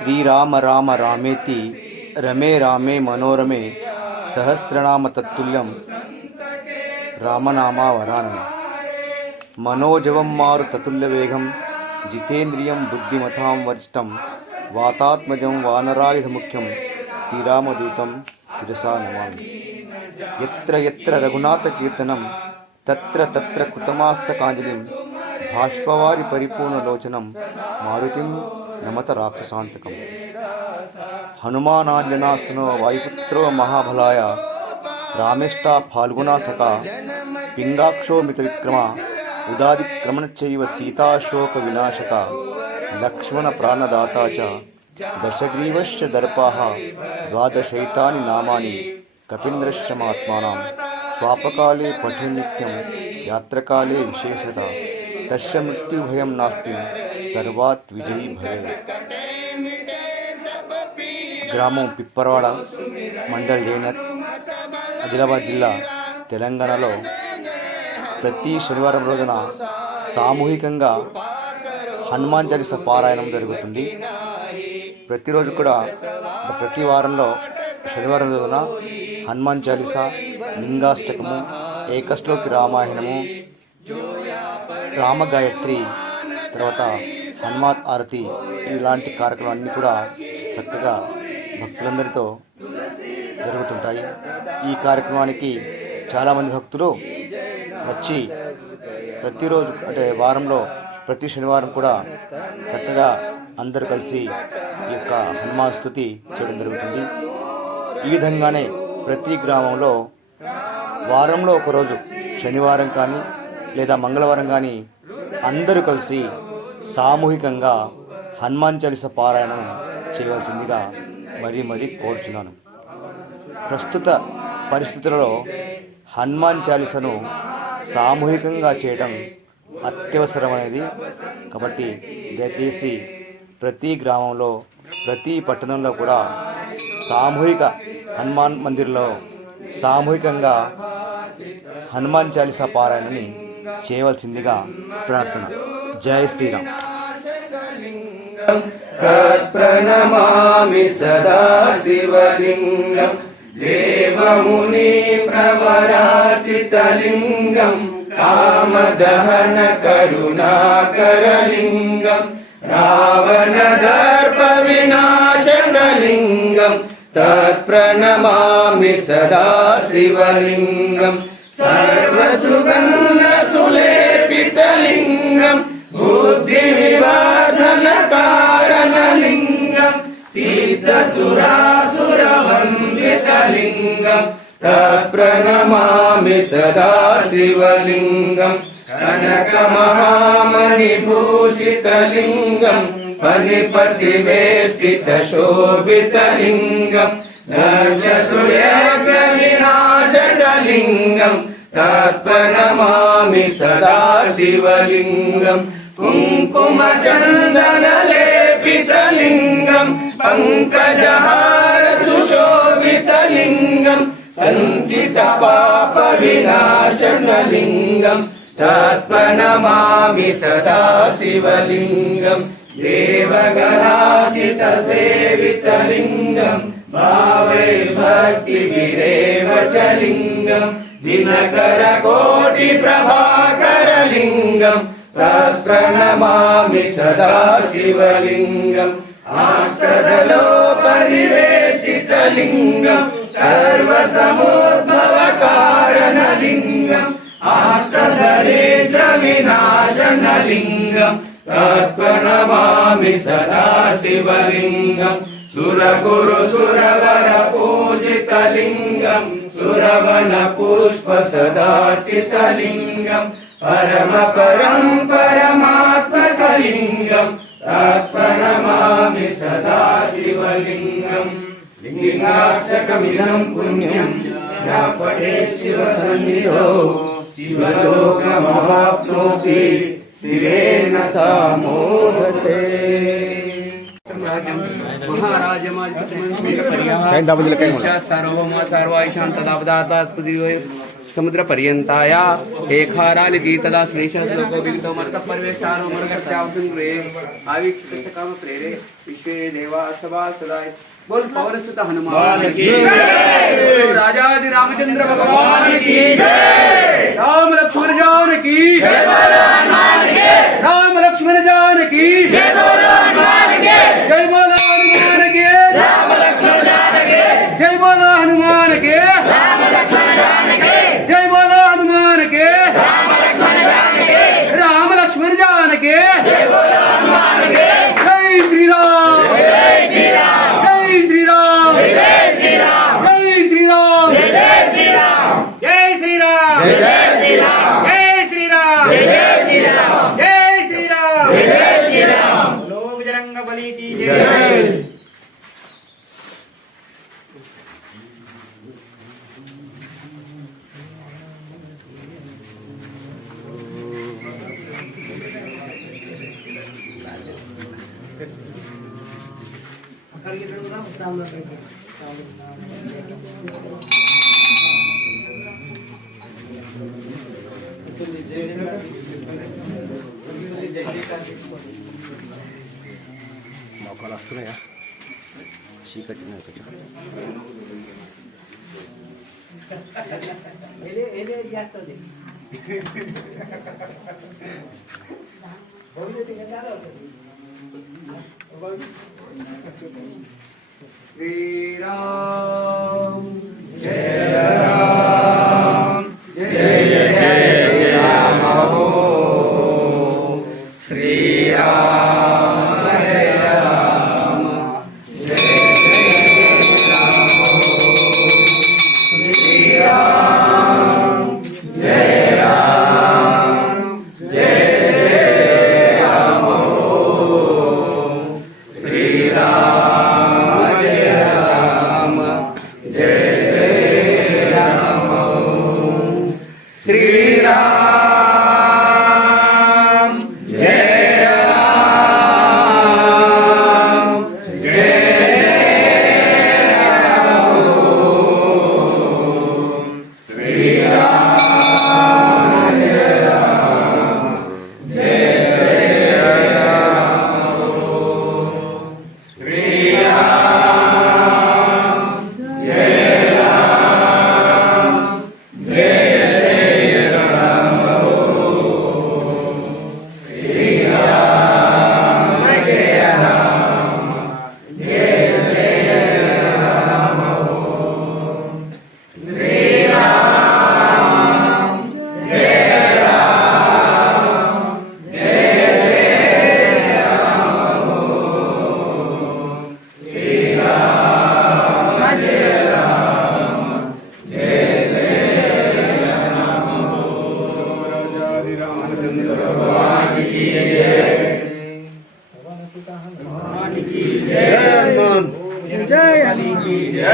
శ్రీరామ రామ రామేతి రమే రామే మనోరమే సహస్రనామ తత్తుల్యం రామనామా వరాననే. మనోజవం మారు తతుల్య వేగం జితేంద్రియం బుద్ధిమతాం వరిష్టం వాతాత్మజం వానరాయుధ ముఖ్యం శ్రీరామదూతం శిరసా నమామి. ఎత్ర ఎత్ర రఘునాథ కీర్తనం తత్ర తత్ర కృతమాస్తకాంజలిం బాష్పవారి పరిపూర్ణలోచనం మారుతిం నమత రాక్షసాంతకం. హనుమానాంజనాసనో వాయుపుత్రో మహాబలాయ రామేష్టా ఫాల్గుణా సఖా పింగాక్షో మితవిక్రమ ఉదాదిక్రమణచైవ సీతాశోక వినాశక లక్ష్మణ ప్రాణదాతా చ దశగ్రీవశ్చ దర్పాః ద్వాదశైతాని నామాని కపీంద్రశ్చ మహాత్మానాం స్వాపకాలే పఠే నిత్యం యాత్రకాలే విశేషత తస్య మృత్యుభయం నాస్తి సర్వాత్ విజయీ భవే. గ్రామం పిప్పరవాడ, మండల్ జైనత్, ఆదిలాబాద్ జిల్లా, తెలంగాణలో ప్రతి శనివారం రోజున సామూహికంగా హనుమాన్ చాలీసా పారాయణం జరుగుతుంది. ప్రతిరోజు కూడా ప్రతి వారంలో శనివారం రోజున హనుమాన్ చాలీసా, లింగాష్టకము, ఏకశ్లోకి రామాయణము, రామగాయత్రి, తర్వాత హనుమాత్ ఆరతి ఇలాంటి కార్యక్రమాలు అన్నీ కూడా చక్కగా భక్తులందరితో జరుగుతుంటాయి. ఈ కార్యక్రమానికి చాలామంది భక్తులు వచ్చి ప్రతిరోజు అంటే వారంలో ప్రతి శనివారం కూడా చక్కగా అందరూ కలిసి ఈ యొక్క హనుమాన్ స్తుతి చేయడం జరుగుతుంది. ఈ విధంగానే ప్రతి గ్రామంలో వారంలో ఒకరోజు శనివారం కానీ లేదా మంగళవారం కానీ అందరూ కలిసి సామూహికంగా హనుమాన్ చాలీసా పారాయణం చేయవలసిందిగా మరీ కోరుచున్నాను. ప్రస్తుత పరిస్థితులలో హనుమాన్ చాలీసాను సామూహికంగా చేయడం అత్యవసరమైనది. కాబట్టి దయచేసి ప్రతి గ్రామంలో ప్రతి పట్టణంలో కూడా సామూహిక హనుమాన్ మందిర్లో సామూహికంగా హనుమాన్ చాలీసా పారాయణని చేయవలసిందిగా ప్రార్థన. జై శ్రీరామ్. ప్రణమామి సదా శివలింగం దేవముని ప్రవరార్చితలింగం కామదహన కరుణాకరలింగం రావణదర్ప వినాశకలింగం తత్ప్రణమామి సదా శివలింగం సర్వసుగంధ సులేపితలింగం బుద్ధి వివర్ధన కారణలింగం సిద్ధసురాసుర వందితలింగం తత్ప్రణమామి సదా శివలింగం కనక మహామణి భూషితలింగం ఫణిపతి వేష్టిత శోభితలింగం దర్శ సూర్యగ్ర వినాశకలింగం తత్ప్రణమామి సదా శివలింగం కుంకుమ చందన లేపితలింగం పంకజహార సుశోభితలింగం సంచిత పాప వినాశకలింగం తత్ప్రణమామి సదా శివలింగం దేవగణాచిత సేవితలింగం భావైర్భక్తి విరేవ చ లింగం దినకర కోటి ప్రభాకరలింగం తత్ప్రణమామి సదా శివలింగం ఆష్టదలో పరివేష్టితలింగం సర్వసముద్భవ కారణలింగం ఆష్టదరిద్ర వినాశనలింగం తత్ప్రణమామి సదా శివలింగం సురగురు సురవర పూజితలింగం సురవన పుష్ప సదాచితలింగం పరమ పరం పరమాత్మకలింగం తత్ప్రణమామి సదా శివలింగం లింగాష్టకమిదం పుణ్యం యః పఠే శివ సన్నిధో శివలోకమాప్నోతి శివేన సామోదతే. सार्वभौम सर्वाईशान तदा समुद्रपर्यन्ताया हेखारालिति तदा श्लेषः श्लोको विदितो मरुतः परिवेष्टारो मरुतस्यावसङ्ग्रे आवीक्षितकाम प्रेरे विश्वे देवा सभा सदा बोल पवन सुत हनुमान की जय, राजाधि रामचंद्र भगवान की जय, राम लक्ष्मण जानकी जय, राम लक्ष्मण जानकी जय, जय बोलो हनुमान के राम लक्ष्मण जानकी जय, बोलो हनुमान के राम लक्ष्मण जानकी जय, बोलो हनुमान के राम लक्ष्मण जानकी राम लक्ष्मण जानकी जय, बोलो हनुमान के जय श्री राम जय श्री राम जय श्री राम जय श्री राम जय श्री राम जय श्री राम जय श्री राम जय श्री राम जय श्री राम जय श्री राम जय श्री राम जय श्री राम बोलो बजरंग बली की जय। మొక్కలు వస్తున్నాయా చీకటి श्री राम जय राम जय जय राम हो श्री राम जय राम जय जय राम हो श्री राम जय राम जय जय राम हो श्री राम जय राम जय जय राम हो श्री राम जय राम जय राम हो श्री राम जय राम जय राम हो श्री राम जय राम जय राम हो श्री राम जय राम जय राम हो श्री राम जय राम जय राम हो श्री राम जय राम जय राम हो राजाधि रामचंद्र भगवान की जय भगवान की जय जय बलि की जय